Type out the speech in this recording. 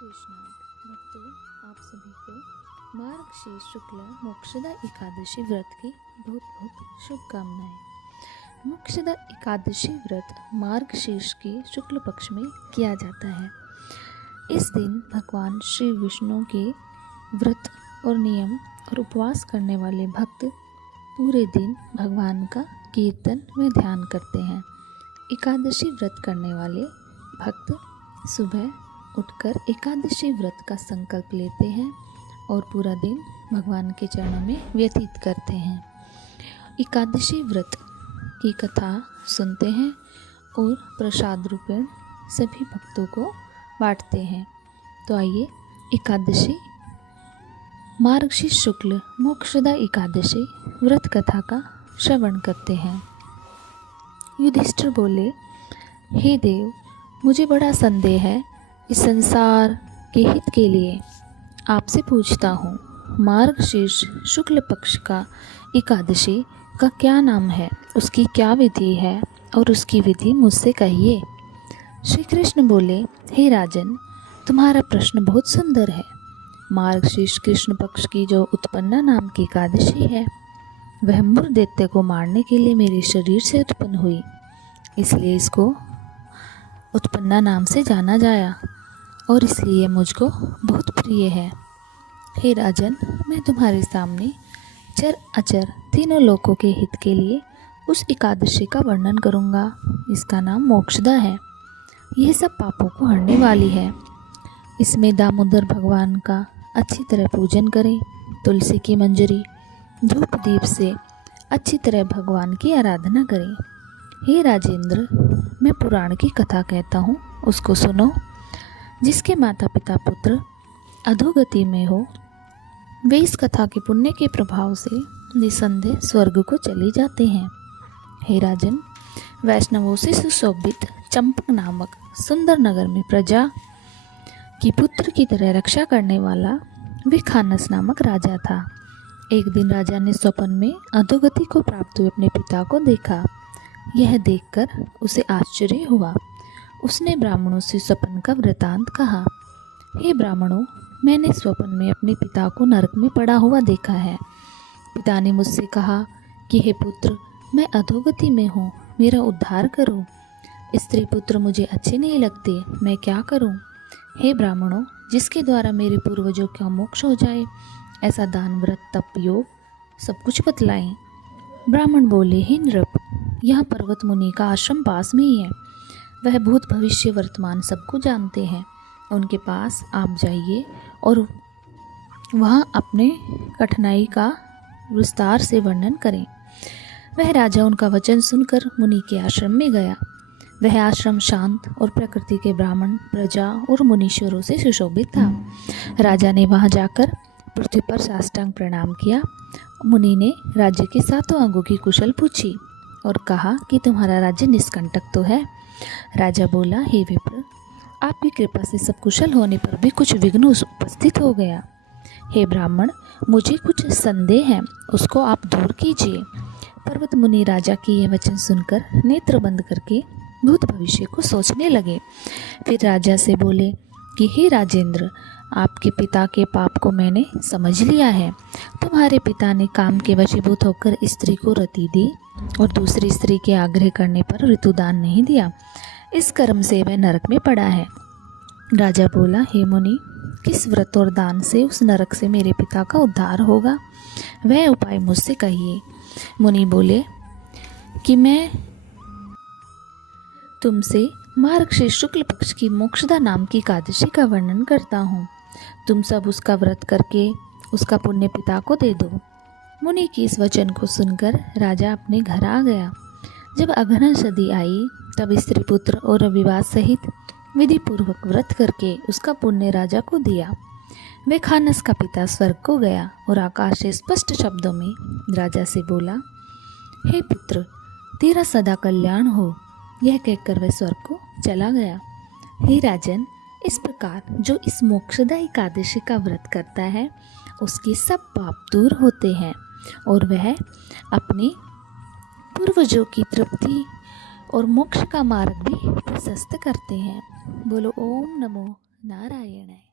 कृष्णा भक्तों, आप सभी को मार्गशीर्ष शुक्ल मोक्षदा एकादशी व्रत की बहुत बहुत शुभकामनाएं। मोक्षदा एकादशी व्रत मार्गशीर्ष के शुक्ल पक्ष में किया जाता है। इस दिन भगवान श्री विष्णु के व्रत और नियम और उपवास करने वाले भक्त पूरे दिन भगवान का कीर्तन व ध्यान करते हैं। एकादशी व्रत करने वाले भक्त सुबह उठकर एकादशी व्रत का संकल्प लेते हैं और पूरा दिन भगवान के चरणों में व्यतीत करते हैं। एकादशी व्रत की कथा सुनते हैं और प्रसाद रूपेण सभी भक्तों को बांटते हैं। तो आइए एकादशी मार्गशीर्ष शुक्ल मोक्षदा एकादशी व्रत कथा का श्रवण करते हैं। युधिष्ठिर बोले, हे देव, मुझे बड़ा संदेह है। इस संसार के हित के लिए आपसे पूछता हूँ, मार्गशीर्ष शुक्ल पक्ष का एकादशी का क्या नाम है, उसकी क्या विधि है और उसकी विधि मुझसे कहिए। श्री कृष्ण बोले, हे राजन, तुम्हारा प्रश्न बहुत सुंदर है। मार्गशीर्ष कृष्ण पक्ष की जो उत्पन्ना नाम की एकादशी है, वह मुर दैत्य को मारने के लिए मेरे शरीर से उत्पन्न हुई, इसलिए इसको उत्पन्ना नाम से जाना जाया और इसलिए मुझको बहुत प्रिय है। हे राजन, मैं तुम्हारे सामने चर अचर तीनों लोकों के हित के लिए उस एकादशी का वर्णन करूँगा। इसका नाम मोक्षदा है। यह सब पापों को हरने वाली है। इसमें दामोदर भगवान का अच्छी तरह पूजन करें। तुलसी की मंजरी धूप दीप से अच्छी तरह भगवान की आराधना करें। हे राजेंद्र, मैं पुराण की कथा कहता हूँ, उसको सुनो। जिसके माता पिता पुत्र अधोगति में हो, वे इस कथा के पुण्य के प्रभाव से निसंदेह स्वर्ग को चले जाते हैं। हे राजन, वैष्णवों से सुशोभित चंपक नामक सुंदर नगर में प्रजा की पुत्र की तरह रक्षा करने वाला विखानस नामक राजा था। एक दिन राजा ने स्वप्न में अधोगति को प्राप्त हुए अपने पिता को देखा। यह देखकर उसे आश्चर्य हुआ। उसने ब्राह्मणों से स्वप्न का वृतांत कहा। हे ब्राह्मणों, मैंने स्वप्न में अपने पिता को नरक में पड़ा हुआ देखा है। पिता ने मुझसे कहा कि हे पुत्र, मैं अधोगति में हूँ, मेरा उद्धार करो। स्त्री पुत्र मुझे अच्छे नहीं लगते, मैं क्या करूँ। हे ब्राह्मणों, जिसके द्वारा मेरे पूर्वजों का मोक्ष हो जाए, ऐसा दान व्रत तप योग सब कुछ बतलाएं। ब्राह्मण बोले, हे नृप, यह पर्वत मुनि का आश्रम पास में ही है। वह भूत भविष्य वर्तमान सबको जानते हैं। उनके पास आप जाइए और वहाँ अपने कठिनाई का विस्तार से वर्णन करें। वह राजा उनका वचन सुनकर मुनि के आश्रम में गया। वह आश्रम शांत और प्रकृति के ब्राह्मण, प्रजा और मुनीश्वरों से सुशोभित था। राजा ने वहाँ जाकर पृथ्वी पर साष्टांग प्रणाम किया। मुनि ने राज्य के सातों अंगों की कुशल पूछी और कहा कि तुम्हारा राज्य निष्कंटक तो है। राजा बोला, हे विप्र, आपकी कृपा से सब कुशल होने पर भी कुछ विघ्न उपस्थित हो गया। हे ब्राह्मण, मुझे कुछ संदेह है, उसको आप दूर कीजिए। पर्वत मुनि राजा की यह वचन सुनकर नेत्र बंद करके भूत भविष्य को सोचने लगे। फिर राजा से बोले कि हे राजेंद्र, आपके पिता के पाप को मैंने समझ लिया है। तुम्हारे पिता ने काम के वशीभूत होकर स्त्री को रति दी और दूसरी स्त्री के आग्रह करने पर ऋतुदान नहीं दिया। इस कर्म से वह नरक में पड़ा है। राजा बोला, हे मुनि, किस व्रत और दान से उस नरक से मेरे पिता का उद्धार होगा, वह उपाय मुझसे कहिए। मुनि बोले कि मैं तुमसे मार्गशीर्ष शुक्ल पक्ष की मोक्षदा नाम की एकादशी का वर्णन करता हूँ। तुम सब उसका व्रत करके उसका पुण्य पिता को दे दो। मुनि की इस वचन को सुनकर राजा अपने घर आ गया। जब अघ्न सदी आई, तब स्त्री पुत्र और रविवार सहित विधि पूर्वक व्रत करके उसका पुण्य राजा को दिया। वे खानस का पिता स्वर्ग को गया और आकाश से स्पष्ट शब्दों में राजा से बोला, हे पुत्र, तेरा सदा कल्याण हो। यह कहकर वह स्वर्ग को चला गया। हे राजन, इस प्रकार जो इस मोक्षदा एकादशी का व्रत करता है, उसके सब पाप दूर होते हैं और वह अपने पूर्वजों की तृप्ति और मोक्ष का मार्ग भी प्रशस्त करते हैं। बोलो ओम नमो नारायणाय।